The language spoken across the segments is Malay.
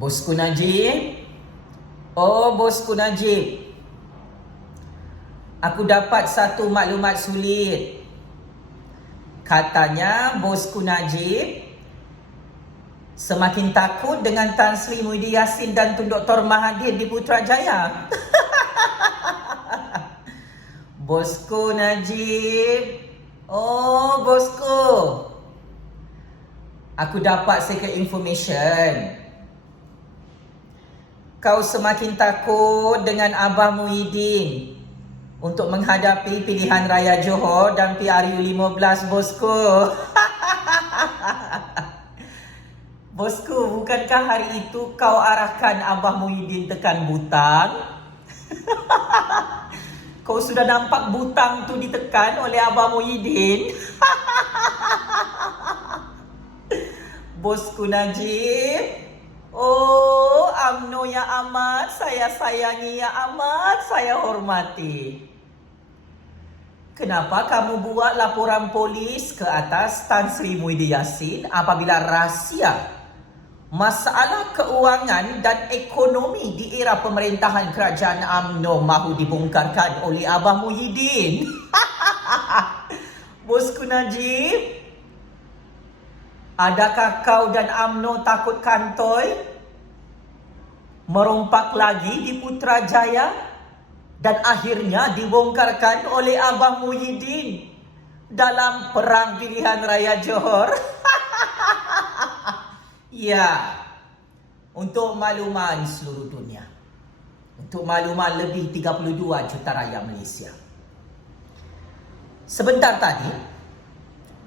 Bosku Najib. Oh, Bosku Najib. Aku dapat satu maklumat sulit. Katanya Bosku Najib semakin takut dengan Tan Sri Muhyiddin Yassin dan Tun Dr. Mahathir di Putrajaya. Bosku Najib. Oh, Bosku. Aku dapat secret information. Kau semakin takut dengan Abah Muhyiddin untuk menghadapi pilihan raya Johor dan PRU15, Bosku. Bosku, bukankah hari itu kau arahkan Abah Muhyiddin tekan butang? Kau sudah nampak butang tu ditekan oleh Abah Muhyiddin? Bosku Najib. Oh, UMNO yang amat saya sayangi, yang amat saya hormati. Kenapa kamu buat laporan polis ke atas Tan Sri Muhyiddin Yassin apabila rahsia masalah keuangan dan ekonomi di era pemerintahan kerajaan UMNO mahu dibongkarkan oleh Abah Muhyiddin? Bosku Najib, adakah kau dan UMNO takut kantoi merompak lagi di Putrajaya dan akhirnya dibongkarkan oleh Abah Muhyiddin dalam perang pilihan raya Johor? Ya, untuk makluman seluruh dunia, untuk makluman lebih 32 juta rakyat Malaysia. Sebentar tadi,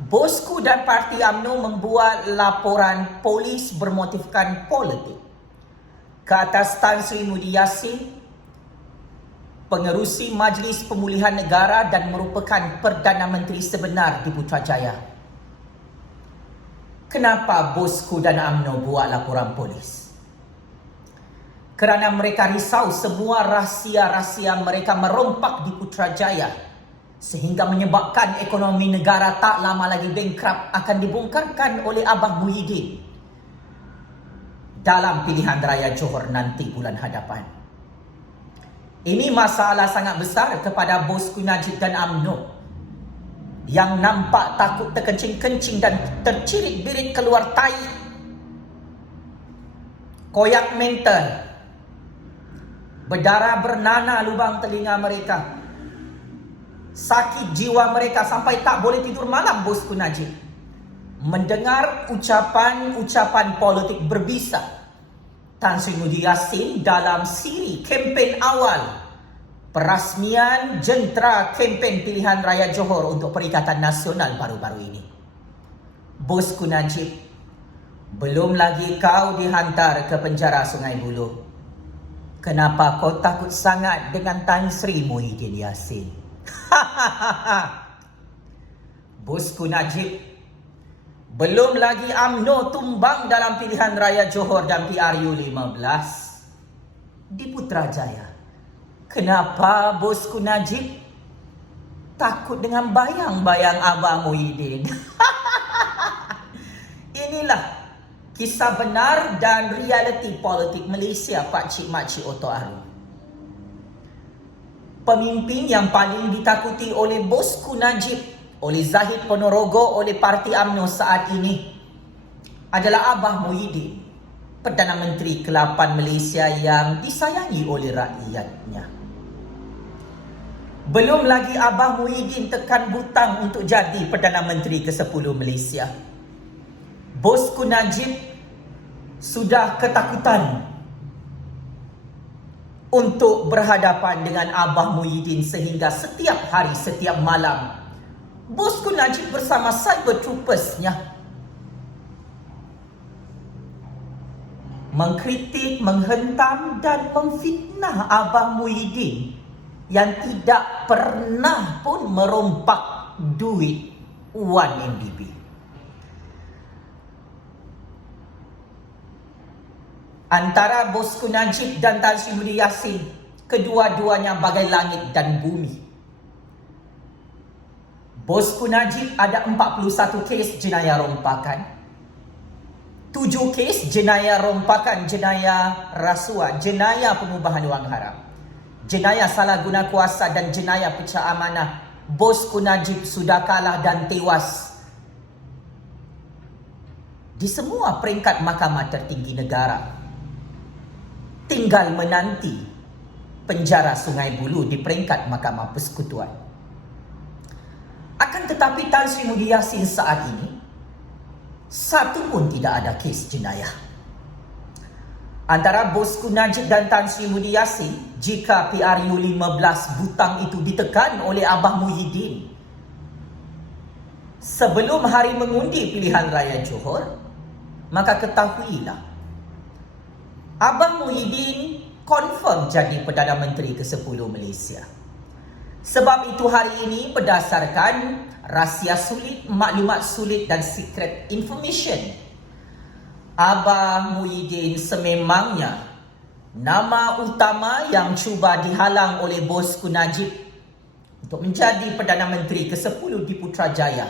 Bosku dan parti UMNO membuat laporan polis bermotifkan politik ke atas Tan Sri Muhyiddin Yassin, pengerusi Majlis Pemulihan Negara dan merupakan Perdana Menteri sebenar di Putrajaya. Kenapa Bosku dan UMNO buat laporan polis? Kerana mereka risau semua rahsia-rahsia mereka merompak di Putrajaya sehingga menyebabkan ekonomi negara tak lama lagi bankrupt akan dibongkarkan oleh Abah Muhyiddin dalam pilihan raya Johor nanti bulan hadapan. Ini masalah sangat besar kepada Bosku Najib dan UMNO yang nampak takut terkencing-kencing dan tercirit-birit keluar tai, koyak mental, berdarah bernanah lubang telinga mereka, sakit jiwa mereka sampai tak boleh tidur malam, Bosku Najib, mendengar ucapan-ucapan politik berbisa Tan Sri Muhyiddin Yassin dalam siri kempen awal perasmian jentera kempen pilihan raya Johor untuk Perikatan Nasional baru-baru ini. Bosku Najib, belum lagi kau dihantar ke penjara Sungai Buloh. Kenapa kau takut sangat dengan Tan Sri Muhyiddin Yassin? Bosku Najib, belum lagi UMNO tumbang dalam pilihan raya Johor dan PRU15 di Putrajaya. Kenapa Bosku Najib takut dengan bayang-bayang Abah Muhyiddin? Inilah kisah benar dan realiti politik Malaysia, pakcik makcik otok aru. Pemimpin yang paling ditakuti oleh Bosku Najib, oleh Zahid Ponorogo, oleh parti UMNO saat ini adalah Abah Muhyiddin, Perdana Menteri ke-8 Malaysia yang disayangi oleh rakyatnya. Belum lagi Abah Muhyiddin tekan butang untuk jadi Perdana Menteri ke-10 Malaysia. Bosku Najib sudah ketakutan untuk berhadapan dengan Abah Muhyiddin sehingga setiap hari, setiap malam, Bosku Najib bersama cyber troopersnya mengkritik, menghentam dan memfitnah Abah Muhyiddin yang tidak pernah pun merompak duit 1MDB. Antara Bosku Najib dan Tan Sri Muhyiddin Yassin, kedua-duanya bagai langit dan bumi. Bosku Najib ada 41 kes jenayah rompakan, 7 7 kes jenayah rompakan, jenayah rasuah, jenayah pengubahan wang haram, jenayah salah guna kuasa dan jenayah pecah amanah. Bosku Najib sudah kalah dan tewas di semua peringkat mahkamah tertinggi negara. Tinggal menanti penjara Sungai Buloh di peringkat Mahkamah Persekutuan. Akan tetapi Tan Sri Mudi Yassin saat ini satu pun tidak ada kes jenayah. Antara Bosku Najib dan Tan Sri Mudi Yassin, jika PRU 15 butang itu ditekan oleh Abah Muhyiddin sebelum hari mengundi pilihan raya Johor, maka ketahuilah Abah Muhyiddin confirm jadi Perdana Menteri ke-10 Malaysia. Sebab itu hari ini berdasarkan rahsia sulit, maklumat sulit dan secret information, Abah Muhyiddin sememangnya nama utama yang cuba dihalang oleh Bosku Najib untuk menjadi Perdana Menteri ke-10 di Putrajaya,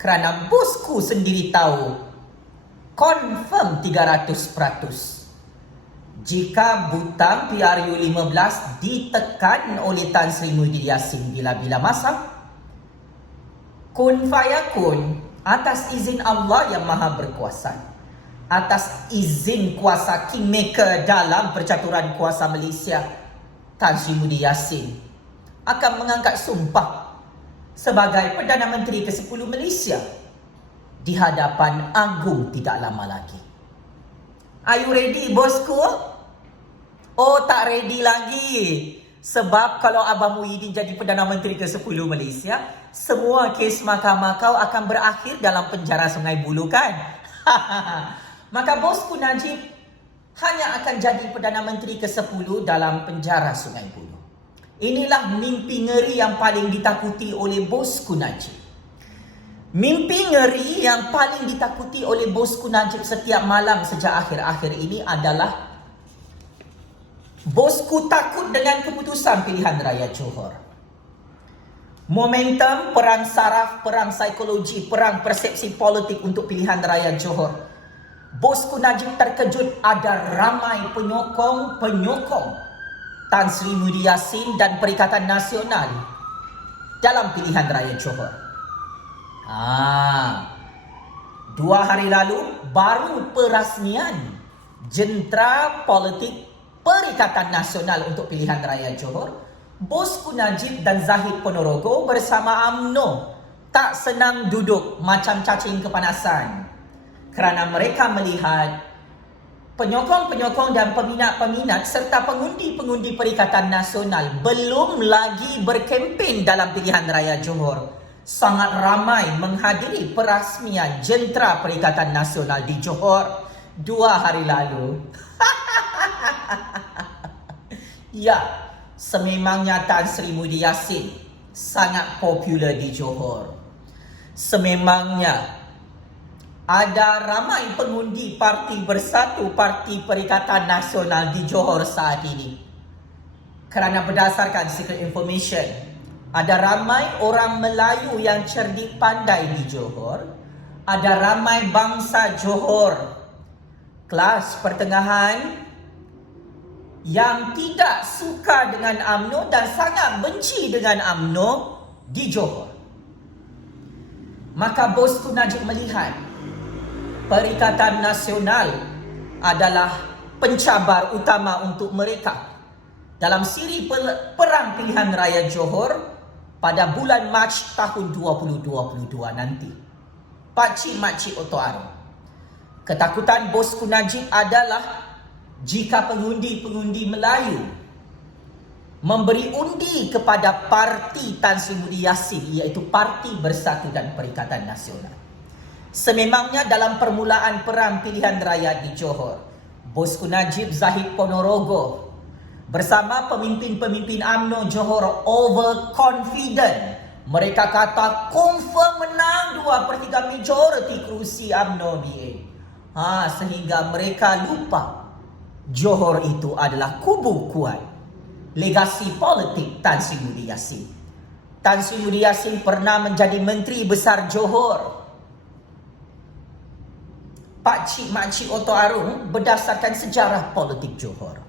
kerana bosku sendiri tahu confirm 300% jika butang PRU 15 ditekan oleh Tan Sri Mudi Yassin bila-bila masa, kun fayakun, atas izin Allah yang maha berkuasa, atas izin kuasa kingmaker dalam percaturan kuasa Malaysia, Tan Sri Mudi Yassin akan mengangkat sumpah sebagai Perdana Menteri ke-10 Malaysia di hadapan Agung tidak lama lagi. Are you ready, bosku? Oh, tak ready lagi. Sebab kalau Abah Muhyiddin jadi Perdana Menteri ke-10 Malaysia, semua kes mahkamah kau akan berakhir dalam penjara Sungai Buloh, kan? Maka Bosku Najib hanya akan jadi Perdana Menteri ke-10 dalam penjara Sungai Buloh. Inilah mimpi ngeri yang paling ditakuti oleh Bosku Najib. Mimpi ngeri yang paling ditakuti oleh Bosku Najib setiap malam sejak akhir-akhir ini adalah bosku takut dengan keputusan pilihan raya Johor. Momentum, perang saraf, perang psikologi, perang persepsi politik untuk pilihan raya Johor. Bosku Najib terkejut ada ramai penyokong Tan Sri Mudi Yassin dan Perikatan Nasional dalam pilihan raya Johor. 2 hari lalu baru perasmian jentera politik Perikatan Nasional untuk pilihan raya Johor. Bosku Najib dan Zahid Ponorogo bersama UMNO tak senang duduk macam cacing kepanasan, kerana mereka melihat penyokong-penyokong dan peminat-peminat serta pengundi-pengundi Perikatan Nasional belum lagi berkempen dalam pilihan raya Johor sangat ramai menghadiri perasmian jentera Perikatan Nasional di Johor 2 hari lalu. Ya, sememangnya Tan Sri Mudi Yassin sangat popular di Johor. Sememangnya ada ramai pengundi Parti Bersatu, Parti Perikatan Nasional di Johor saat ini. Kerana berdasarkan secret information, ada ramai orang Melayu yang cerdik pandai di Johor. Ada ramai bangsa Johor kelas pertengahan yang tidak suka dengan UMNO dan sangat benci dengan UMNO di Johor. Maka Bosku Najib melihat Perikatan Nasional adalah pencabar utama untuk mereka dalam siri perang pilihan raya Johor pada bulan Mac tahun 2022 nanti. Pakcik-makcik Otoaro. Ketakutan Bosku Najib adalah jika pengundi-pengundi Melayu memberi undi kepada parti Tan Sri Mudi Yassin, iaitu Parti Bersatu dan Perikatan Nasional. Sememangnya dalam permulaan perang pilihan raya di Johor, Bosku Najib, Zahid Ponorogo bersama pemimpin-pemimpin UMNO Johor overconfident. Mereka kata confirm menang 2/3 majority kerusi UMNO BA. Sehingga mereka lupa Johor itu adalah kubu kuat legasi politik Tan Sri Mudi Yassin. Tan Sri Mudi Yassin pernah menjadi Menteri Besar Johor. Pak Cik Mak Cik Oto Arung berdasarkan sejarah politik Johor.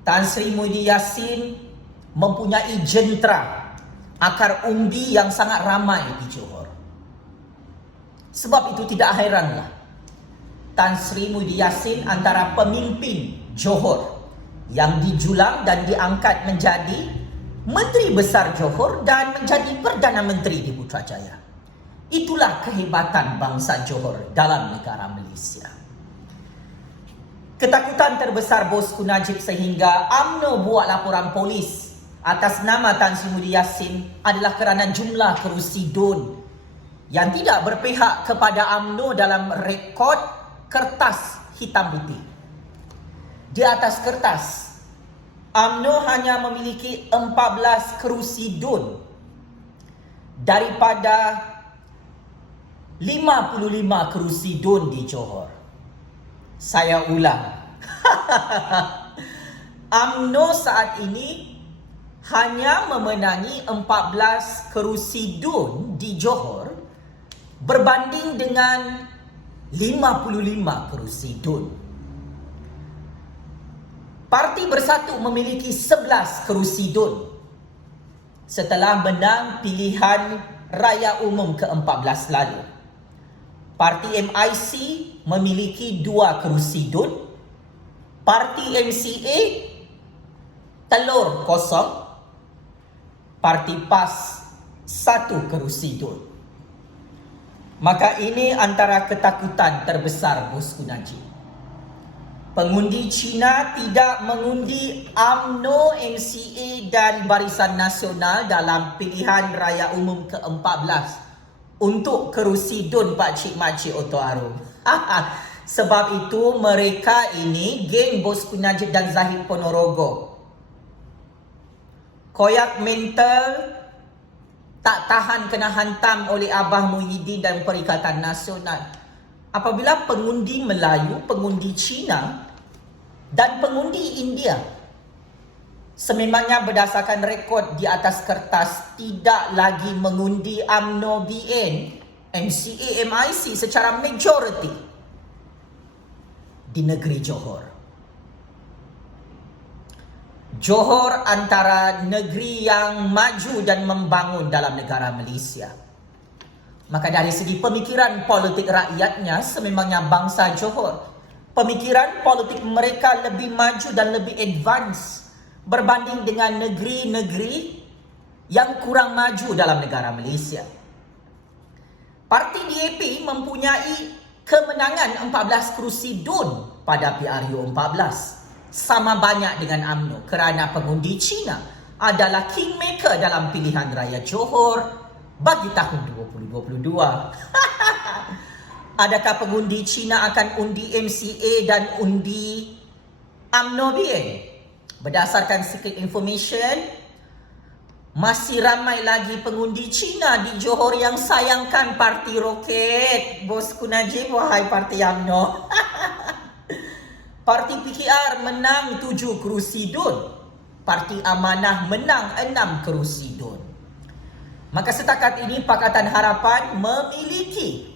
Tan Sri Muhyiddin Yassin mempunyai jentera akar umbi yang sangat ramai di Johor. Sebab itu tidak heranlah Tan Sri Muhyiddin Yassin antara pemimpin Johor yang dijulang dan diangkat menjadi Menteri Besar Johor dan menjadi Perdana Menteri di Putrajaya. Itulah kehebatan bangsa Johor dalam negara Malaysia. Ketakutan terbesar Bosku Najib sehingga UMNO buat laporan polis atas nama Tan Sri Muhyiddin Yassin adalah kerana jumlah kerusi DUN yang tidak berpihak kepada UMNO dalam rekod kertas hitam putih. Di atas kertas, UMNO hanya memiliki 14 kerusi DUN daripada 55 kerusi DUN di Johor. Saya ulang. UMNO saat ini hanya memenangi 14 kerusi DUN di Johor berbanding dengan 55 kerusi DUN. Parti Bersatu memiliki 11 kerusi DUN setelah menang pilihan raya umum ke-14 lalu. Parti MIC memiliki 2 kerusi DUN. Parti MCA telur kosong. Parti PAS 1 kerusi DUN. Maka ini antara ketakutan terbesar Bosku Najib. Pengundi Cina tidak mengundi UMNO, MCA dan Barisan Nasional dalam pilihan raya umum ke-14 untuk kerusi DUN Pak Cik Mak Cik Oto Arung. Sebab itu mereka ini geng Bosku Najib dan Zahid Ponorogo. Koyak mental tak tahan kena hantam oleh Abah Muhyiddin dan Perikatan Nasional. Apabila pengundi Melayu, pengundi Cina dan pengundi India sememangnya berdasarkan rekod di atas kertas tidak lagi mengundi UMNO, BN, MCA, MIC secara majoriti di negeri Johor. Johor antara negeri yang maju dan membangun dalam negara Malaysia. Maka dari segi pemikiran politik rakyatnya, sememangnya bangsa Johor, pemikiran politik mereka lebih maju dan lebih advance berbanding dengan negeri-negeri yang kurang maju dalam negara Malaysia. Parti DAP mempunyai kemenangan 14 kerusi DUN pada PRU 14. Sama banyak dengan UMNO kerana pengundi Cina adalah kingmaker dalam pilihan raya Johor bagi tahun 2022. Adakah pengundi Cina akan undi MCA dan undi UMNO BN? Berdasarkan secret information, masih ramai lagi pengundi Cina di Johor yang sayangkan parti roket. Bosku Najib, wahai parti UMNO. Parti PKR menang 7 kerusi DUN. Parti Amanah menang 6 kerusi DUN. Maka setakat ini Pakatan Harapan memiliki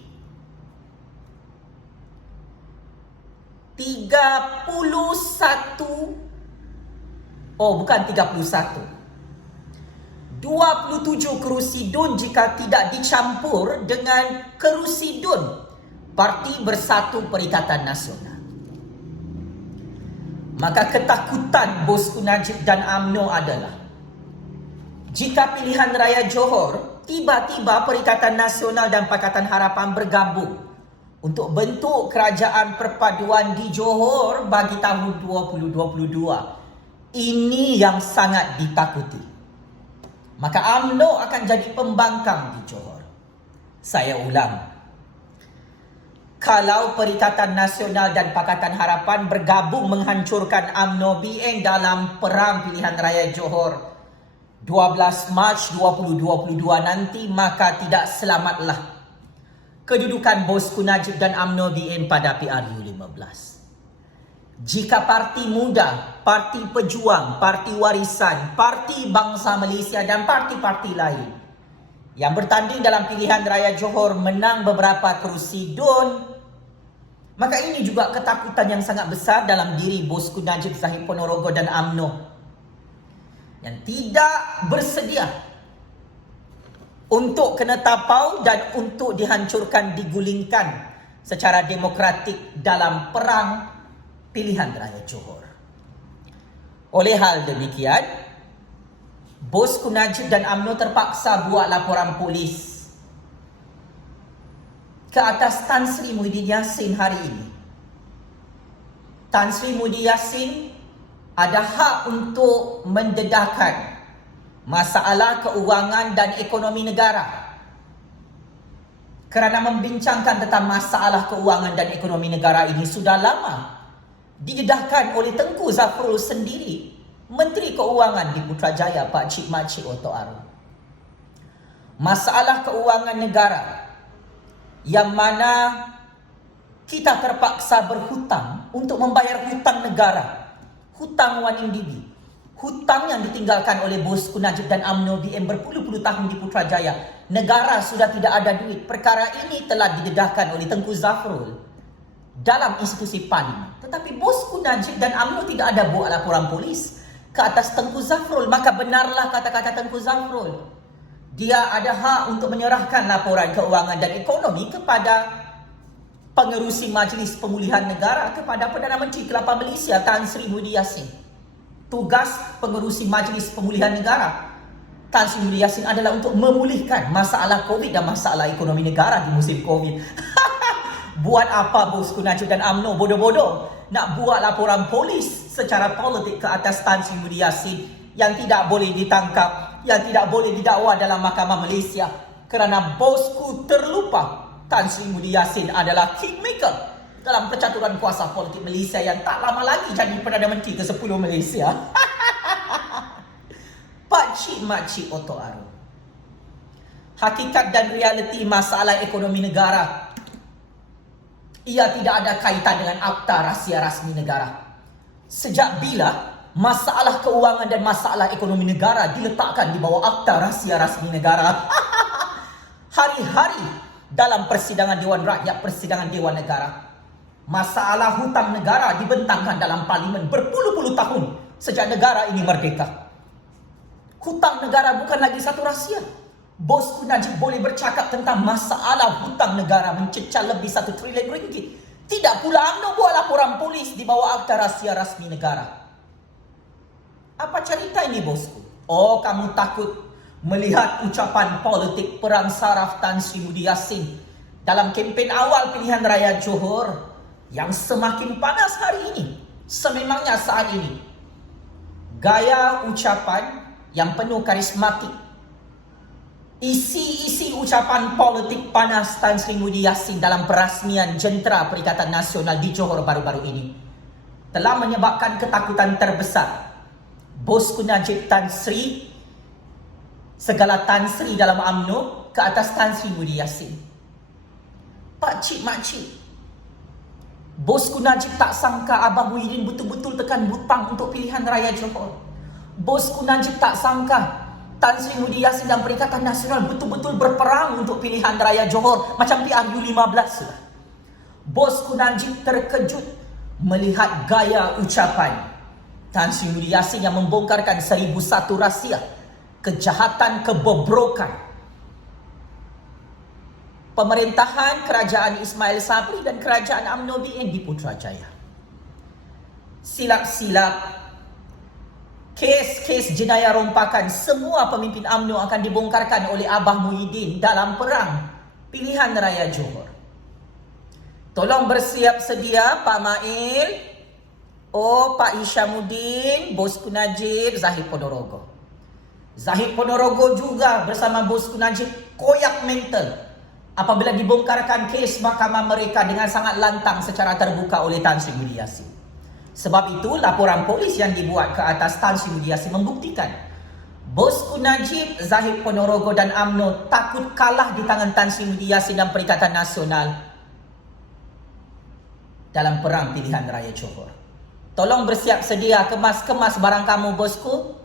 27 kerusi DUN jika tidak dicampur dengan kerusi DUN Parti Bersatu Perikatan Nasional. Maka ketakutan Bosku Najib dan UMNO adalah jika pilihan raya Johor tiba-tiba Perikatan Nasional dan Pakatan Harapan bergabung untuk bentuk kerajaan perpaduan di Johor bagi tahun 2022. Ini yang sangat ditakuti. Maka UMNO akan jadi pembangkang di Johor. Saya ulang. Kalau Perikatan Nasional dan Pakatan Harapan bergabung menghancurkan UMNO BN dalam perang pilihan raya Johor 12 Mac 2022 nanti, maka tidak selamatlah kedudukan Bosku Najib dan UMNO BN pada PRU 15. Jika Parti Muda, Parti Pejuang, Parti Warisan, Parti Bangsa Malaysia dan parti-parti lain yang bertanding dalam pilihan raya Johor menang beberapa kerusi DUN, Maka ini juga ketakutan yang sangat besar dalam diri Bosku Najib Zahid Ponorogo dan UMNO yang tidak bersedia untuk kena tapau dan untuk dihancurkan, digulingkan secara demokratik dalam perang pilihan raya Johor. Oleh hal demikian, Bosku Najib dan UMNO terpaksa buat laporan polis ke atas Tan Sri Muhyiddin Yassin hari ini. Tan Sri Muhyiddin Yassin ada hak untuk mendedahkan masalah keuangan dan ekonomi negara. Kerana membincangkan tentang masalah keuangan dan ekonomi negara ini sudah lama didedahkan oleh Tengku Zafrul sendiri, Menteri Keuangan di Putrajaya, Pak Cik Makcik Oto Aru. Masalah keuangan negara yang mana kita terpaksa berhutang untuk membayar hutang negara, hutang 1MDB, hutang yang ditinggalkan oleh Bosku Najib dan UMNO BM berpuluh-puluh tahun di Putrajaya. Negara sudah tidak ada duit. Perkara ini telah didedahkan oleh Tengku Zafrul dalam institusi parlimen. Tetapi Bosku Najib dan UMNO tidak ada buat laporan polis ke atas Tengku Zafrul. Maka benarlah kata-kata Tengku Zafrul. Dia ada hak untuk menyerahkan laporan keuangan dan ekonomi kepada pengerusi Majlis Pemulihan Negara, kepada Perdana Menteri Kelapa Malaysia Tan Sri Muhyiddin Yassin. Tugas pengerusi Majlis Pemulihan Negara Tan Sri Muhyiddin Yassin adalah untuk memulihkan masalah COVID dan masalah ekonomi negara di musim COVID. Buat apa Bosku Najib dan UMNO bodoh-bodoh nak buat laporan polis secara politik ke atas Tan Sri Muhyiddin Yassin yang tidak boleh ditangkap, yang tidak boleh didakwa dalam Mahkamah Malaysia kerana Bosku terlupa Tan Sri Muhyiddin Yassin adalah kingmaker dalam percaturan kuasa politik Malaysia yang tak lama lagi jadi Perdana Menteri ke-10 Malaysia. Pak Cik Makcik Oto Aru. Hakikat dan realiti masalah ekonomi negara, ia tidak ada kaitan dengan Akta Rahsia Rasmi Negara. Sejak bila masalah keuangan dan masalah ekonomi negara diletakkan di bawah Akta Rahsia Rasmi Negara? Hari-hari dalam persidangan Dewan Rakyat, persidangan Dewan Negara, masalah hutang negara dibentangkan dalam parlimen berpuluh-puluh tahun sejak negara ini merdeka. Hutang negara bukan lagi satu rahsia. Bosku Najib boleh bercakap tentang masalah hutang negara mencecah lebih 1 trilion ringgit. Tidak pula UMNO buat laporan polis di bawah Akta Rahsia Rasmi Negara. Apa cerita ini, Bosku? Oh, kamu takut melihat ucapan politik perang saraf Tan Sri Muhyiddin Yassin dalam kempen awal pilihan raya Johor yang semakin panas hari ini. Sememangnya saat ini gaya ucapan yang penuh karismatik, isi ucapan politik panas Tan Sri Muhyiddin Yassin dalam perasmian Jentera Perikatan Nasional di Johor baru-baru ini telah menyebabkan ketakutan terbesar Bosku Najib Tan Sri, segala Tan Sri dalam UMNO ke atas Tan Sri Muhyiddin Yassin. Pak Cik Makcik, Bosku Najib tak sangka Abah Muhyiddin betul-betul tekan butang untuk pilihan raya Johor. Bosku Najib tak sangka Tan Sri Muhyiddin Yassin dan Perikatan Nasional betul-betul berperang untuk pilihan raya Johor macam PRU15 sudah. Bosku Najib terkejut melihat gaya ucapan Tan Sri Muhyiddin Yassin yang membongkarkan 1001 rahsia kejahatan, kebobrokan pemerintahan kerajaan Ismail Sabri dan kerajaan UMNO BN di Putrajaya. Silap-silap kes-kes jenayah rompakan semua pemimpin UMNO akan dibongkarkan oleh Abah Muhyiddin dalam perang pilihan raya Johor. Tolong bersiap sedia Pak Mail, Pak Hishamuddin, Bosku Najib, Zahid Ponorogo. Zahid Ponorogo juga bersama Bosku Najib koyak mental apabila dibongkarkan kes mahkamah mereka dengan sangat lantang secara terbuka oleh Tan Sri Muhyiddin Yassin. Sebab itu laporan polis yang dibuat ke atas Tan Sri Muhyiddin Yassin membuktikan Bosku Najib, Zahid Ponorogo dan UMNO takut kalah di tangan Tan Sri Muhyiddin Yassin dan Perikatan Nasional dalam perang pilihan raya Johor. Tolong bersiap sedia, kemas-kemas barang kamu, Bosku.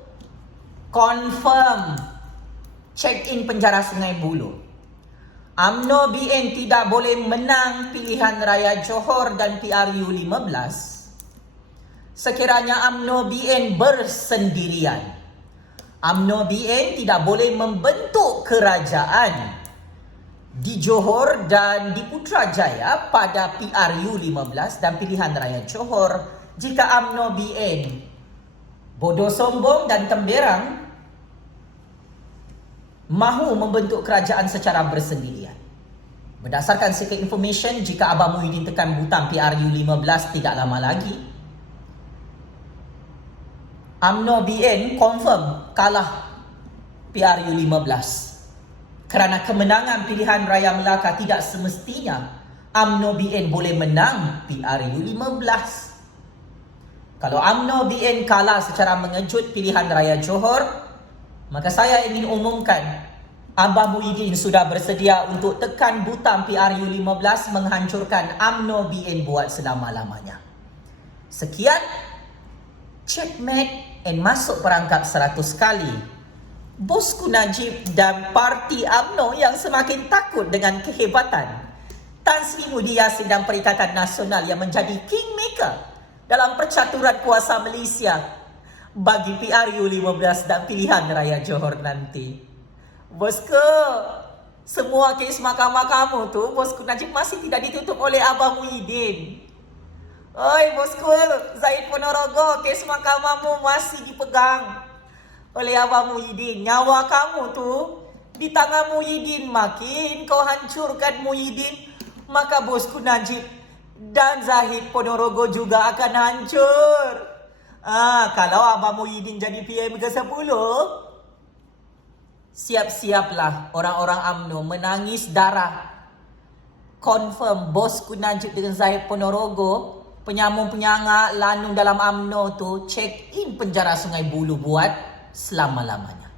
Confirm check-in penjara Sungai Buloh. UMNO BN tidak boleh menang pilihan raya Johor dan PRU 15 sekiranya UMNO BN bersendirian. UMNO BN tidak boleh membentuk kerajaan di Johor dan di Putrajaya pada PRU 15 dan pilihan raya Johor jika UMNO BN bodoh sombong dan temberang mahu membentuk kerajaan secara bersendirian. Berdasarkan secret information, jika Abang Muhyiddin tekan butang PRU 15 tidak lama lagi, UMNO BN confirm kalah PRU 15. Kerana kemenangan pilihan raya Melaka tidak semestinya UMNO BN boleh menang PRU 15. Kalau UMNO BN kalah secara mengejut pilihan raya Johor, maka saya ingin umumkan Abang Muhyiddin sudah bersedia untuk tekan butang PRU 15 menghancurkan UMNO BN buat selama-lamanya. Sekian, checkmate and masuk perangkap 100 kali. Bosku Najib dan parti UMNO yang semakin takut dengan kehebatan Tan Sri Muhyiddin dan Perikatan Nasional yang menjadi kingmaker dalam percaturan kuasa Malaysia bagi PRU 15 dan pilihan raya Johor nanti. Bosku, semua kes mahkamah kamu tu, Bosku Najib masih tidak ditutup oleh Abang Muhyiddin. Oi bosku, Zaid Ponorogo, kes mahkamahmu masih dipegang oleh Abang Muhyiddin. Nyawa kamu tu di tangan Muhyiddin. Makin kau hancurkan Muhyiddin, maka Bosku Najib dan Zahid Ponorogo juga akan hancur. Kalau Abang Muhyiddin jadi PM ke-10, siap-siaplah orang-orang UMNO menangis darah. Confirm Bosku Najib dengan Zahid Ponorogo, penyambung-penyangga lanung dalam UMNO tu check in penjara Sungai Buloh buat selama-lamanya.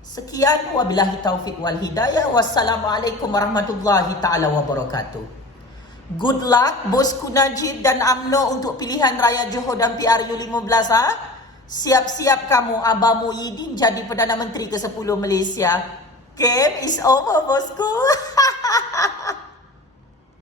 Sekian, wabillahi taufiq wal hidayah. Wassalamualaikum warahmatullahi taala wabarakatuh. Good luck Bosku Najib dan UMNO untuk pilihan raya Johor dan PRU 15. Siap-siap kamu Abang Muhyiddin jadi Perdana Menteri ke-10 Malaysia. Game is over bosku.